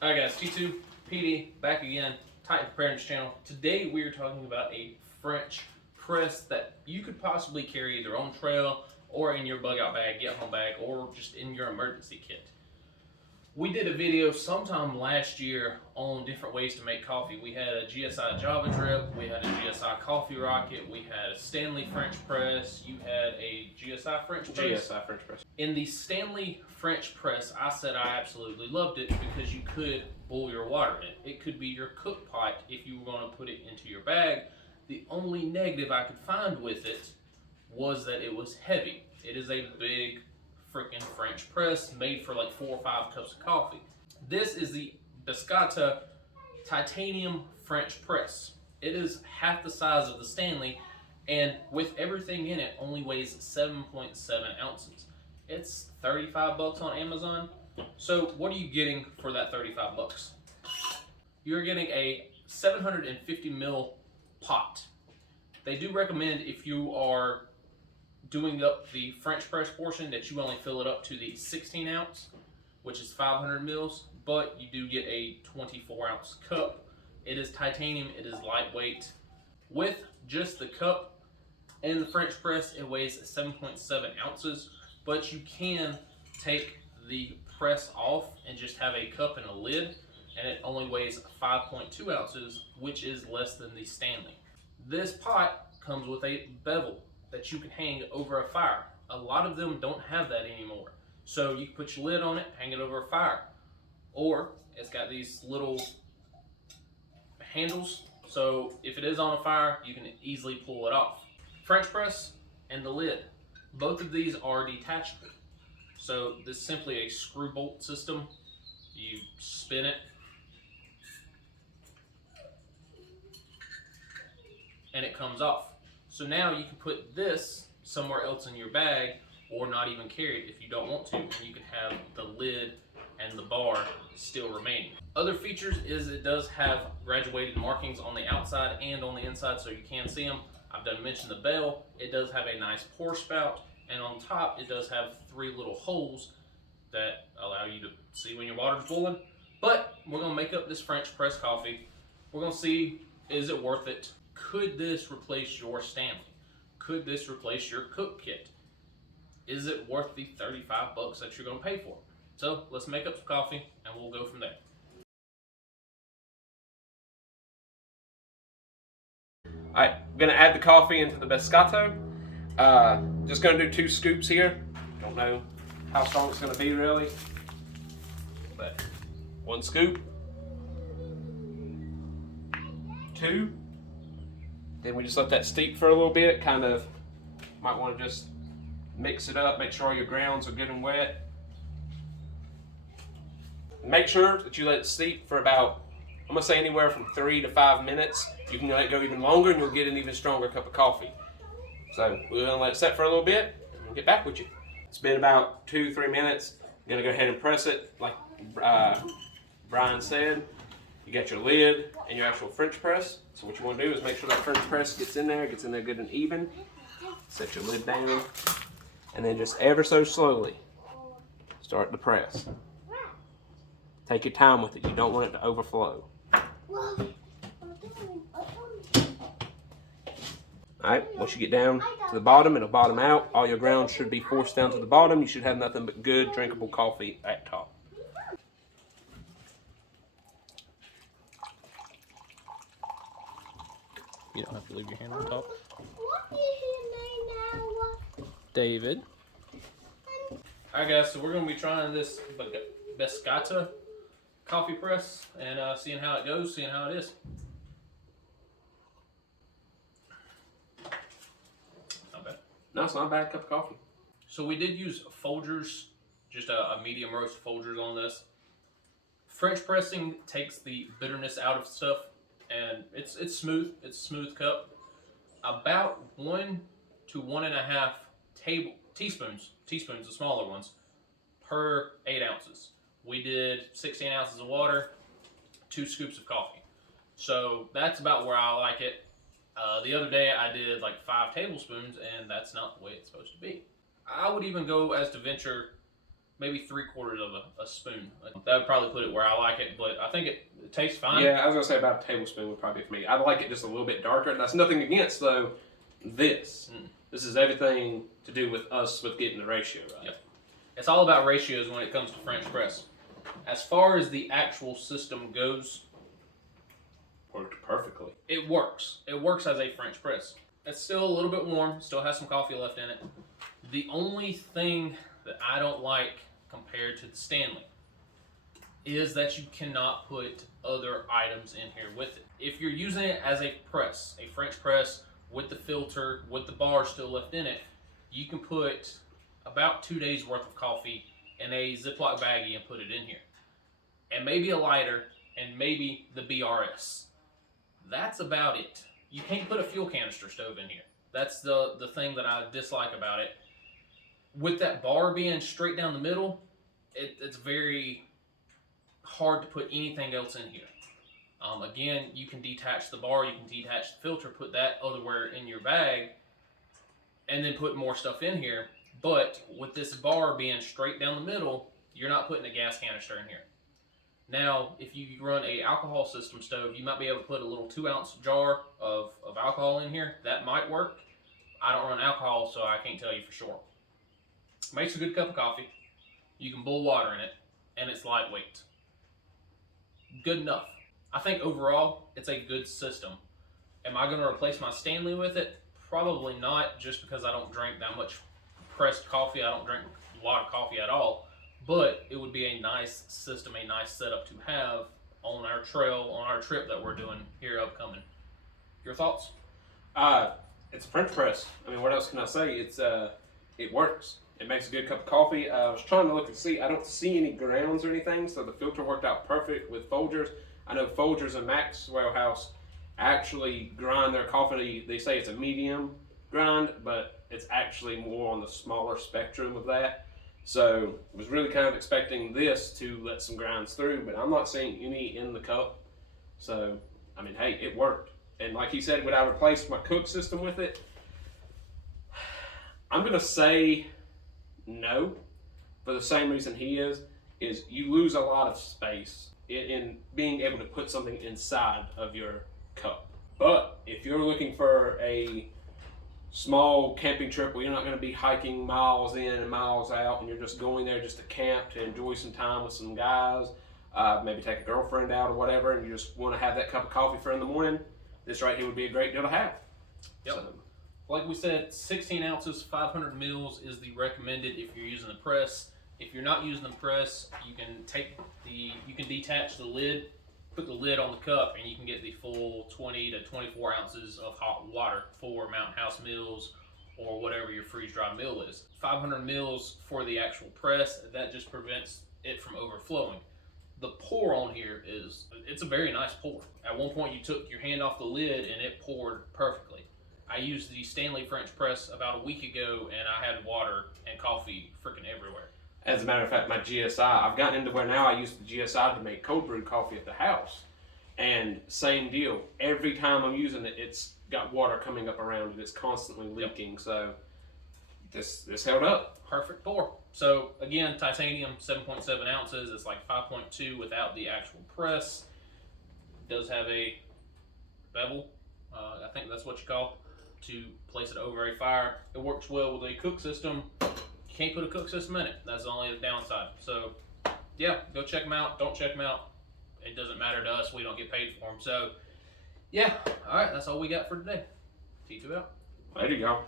Alright guys, T2, PD, back again, Titan Preparedness Channel. Today we are talking about a French press that you could possibly carry either on trail or in your bug out bag, get home bag, or just in your emergency kit. We did a video sometime last year on different ways to make coffee. We had a GSI Java Drip, we had a GSI Coffee Rocket, we had a Stanley French press, you had a GSI French press. GSI French press. In the Stanley French press, I said I absolutely loved it because you could boil your water in it. It could be your cook pot if you were going to put it into your bag. The only negative I could find with it was that it was heavy. It is a big freaking French press made for like 4 or 5 cups of coffee. This is the Bestargot titanium French press. It is half the size of the Stanley, and with everything in it only weighs 7.7 ounces. It's 35 bucks on Amazon. So what are you getting for that 35 bucks? You're getting a 750 ml pot. They do recommend if you are doing up the French press portion that you only fill it up to the 16 ounce, which is 500 mils, but you do get a 24 ounce cup. It is titanium, it is lightweight. With just the cup and the French press, it weighs 7.7 ounces, but you can take the press off and just have a cup and a lid, and it only weighs 5.2 ounces, which is less than the Stanley. This pot comes with a bevel that you can hang over a fire. A lot of them don't have that anymore. So you can put your lid on it, hang it over a fire. Or it's got these little handles, so if it is on a fire, you can easily pull it off. French press and the lid, both of these are detachable. So this is simply a screw bolt system. You spin it, and it comes off. So now you can put this somewhere else in your bag or not even carry it if you don't want to, and you can have the lid and the bar still remaining. Other features is it does have graduated markings on the outside and on the inside so you can see them. I've done mention the bell. It does have a nice pour spout, and on top it does have 3 little holes that allow you to see when your water's boiling. But we're gonna make up this French press coffee. We're gonna see, is it worth it? Could this replace your Stanley? Could this replace your cook kit? Is it worth the 35 bucks that you're gonna pay for it? So let's make up some coffee and we'll go from there. Alright, I'm gonna add the coffee into the Bestargot. Just gonna do 2 scoops here. Don't know how strong it's gonna be really, but 1 scoop, 2. Then we just let that steep for a little bit. Kind of might want to just mix it up, make sure all your grounds are good and wet. Make sure that you let it steep for about, I'm gonna say anywhere from 3 to 5 minutes. You can let it go even longer and you'll get an even stronger cup of coffee. So we're gonna let it set for a little bit and we'll get back with you. It's been about 2-3 minutes. I'm gonna go ahead and press it like Brian said. You got your lid and your actual French press. So what you want to do is make sure that French press gets in there good and even. Set your lid down, and then just ever so slowly start the press. Take your time with it. You don't want it to overflow. Alright, once you get down to the bottom, it'll bottom out. All your grounds should be forced down to the bottom. You should have nothing but good drinkable coffee at top. You don't have to leave your hand on top. What is your name now? David. Alright guys, so we're going to be trying this Bestargot coffee press and seeing how it goes, seeing how it is. Not bad. No, it's not a bad cup of coffee. So we did use Folgers, just a medium roast Folgers on this. French pressing takes the bitterness out of stuff, and it's smooth. It's a smooth cup. About 1 to 1.5 teaspoons, the smaller ones, per 8 ounces. We did 16 ounces of water, 2 scoops of coffee. So that's about where I like it. The other day I did like 5 tablespoons, and that's not the way it's supposed to be. I would even go as to venture maybe 3/4 of a spoon. That would probably put it where I like it, but I think it tastes fine. Yeah, I was gonna say about a tablespoon would probably be for me. I like it just a little bit darker. That's nothing against though. This is everything to do with us with getting the ratio right. Yep. It's all about ratios when it comes to French press. As far as the actual system goes, Worked perfectly. it works. It works as a French press. It's still a little bit warm. Still has some coffee left in it. The only thing that I don't like compared to the Stanley is that you cannot put other items in here with it. If you're using it as a press, a French press with the filter, with the bar still left in it, you can put about 2 days worth of coffee in a Ziploc baggie and put it in here. And maybe a lighter and maybe the BRS. That's about it. You can't put a fuel canister stove in here. That's the thing that I dislike about it. With that bar being straight down the middle, it's very hard to put anything else in here. Again, you can detach the bar, you can detach the filter, put that otherwhere in your bag, and then put more stuff in here. But with this bar being straight down the middle, you're not putting a gas canister in here. Now, if you run a alcohol system stove, you might be able to put a little 2-ounce jar of alcohol in here. That might work. I don't run alcohol, so I can't tell you for sure. Makes a good cup of coffee. You can boil water in it, and it's lightweight. Good enough. I think overall, it's a good system. Am I going to replace my Stanley with it? Probably not, just because I don't drink that much pressed coffee. I don't drink a lot of coffee at all. But it would be a nice system, a nice setup to have on our trail, on our trip that we're doing here upcoming. Your thoughts? It's a French press. I mean, what else can I say? It works. It makes a good cup of coffee. I was trying to look and see. I don't see any grounds or anything, so the filter worked out perfect with Folgers. I know Folgers and Maxwell House actually grind their coffee. They say it's a medium grind, but it's actually more on the smaller spectrum of that. So I was really kind of expecting this to let some grinds through, but I'm not seeing any in the cup. So, I mean, hey, it worked. And like he said, would I replace my cook system with it? I'm going to say no, for the same reason he is you lose a lot of space in being able to put something inside of your cup. But if you're looking for a small camping trip where you're not going to be hiking miles in and miles out, and you're just going there just to camp, to enjoy some time with some guys, maybe take a girlfriend out or whatever, and you just want to have that cup of coffee for in the morning, this right here would be a great deal to have. Yep. So, like we said, 16 ounces, 500 mils is the recommended if you're using the press. If you're not using the press, you can detach the lid, put the lid on the cup, and you can get the full 20 to 24 ounces of hot water for Mountain House Mills or whatever your freeze-dried mill is. 500 mils for the actual press, that just prevents it from overflowing. The pour on here it's a very nice pour. At one point you took your hand off the lid and it poured perfectly. I used the Stanley French press about a week ago and I had water and coffee freaking everywhere. As a matter of fact, my GSI, I've gotten into where now I use the GSI to make cold brew coffee at the house. And same deal. Every time I'm using it, it's got water coming up around it. It's constantly leaking. Yep. So this held up. Perfect pour. So again, titanium, 7.7 ounces. It's like 5.2 without the actual press. It does have a bevel, I think that's what you call, to place it over a fire. It works well with a cook system. You can't put a cook system in it. That's the only downside. So yeah, go check them out. Don't check them out. It doesn't matter to us. We don't get paid for them. So yeah, all right, that's all we got for today. T2 out. Later, y'all.